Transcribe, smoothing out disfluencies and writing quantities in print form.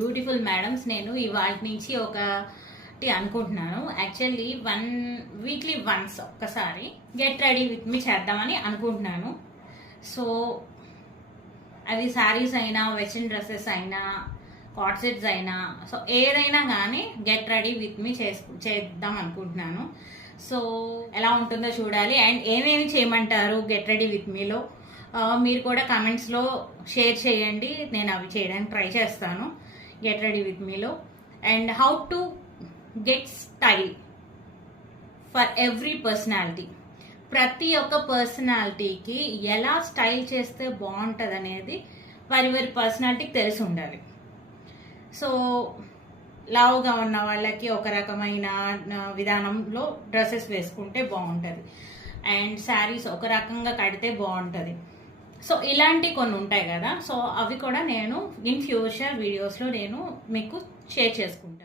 Beautiful madams, నేను ఇవాళ నుంచి ఒకటి అనుకుంటున్నాను. యాక్చువల్లీ వీక్లీ వన్స్ ఒక్కసారి గెట్ రెడీ విత్ మీ చేద్దామని అనుకుంటున్నాను. సో అవి శారీస్ అయినా, వెస్ట్రన్ డ్రెస్సెస్ అయినా, కాట్ సెట్స్ అయినా, సో ఏదైనా కానీ గెట్ రెడీ విత్ మీ చేద్దాం అనుకుంటున్నాను. సో ఎలా ఉంటుందో చూడాలి. అండ్ ఏమేమి చేయమంటారు గెట్ రెడీ విత్ మీలో మీరు కూడా కమెంట్స్లో షేర్ చేయండి. నేను అవి చేయడానికి ట్రై చేస్తాను గెట్ రెడీ విత్ మీలో. And how to get style for every personality. ప్రతి ఒక్క పర్సనాలిటీకి ఎలా స్టైల్ చేస్తే బాగుంటుంది అనేది వారి పర్సనాలిటీకి తెలిసి ఉండాలి. సో లావుగా ఉన్న వాళ్ళకి ఒక రకమైన విధానంలో డ్రెస్సెస్ వేసుకుంటే బాగుంటుంది, అండ్ శారీస్ ఒక రకంగా కడితే బాగుంటుంది. సో ఇలాంటి కొన్ని ఉంటాయి కదా. సో అవి కూడా నేను ఇన్ ఫ్యూచర్ వీడియోస్లో నేను మీకు షేర్ చేసుకుంటాను.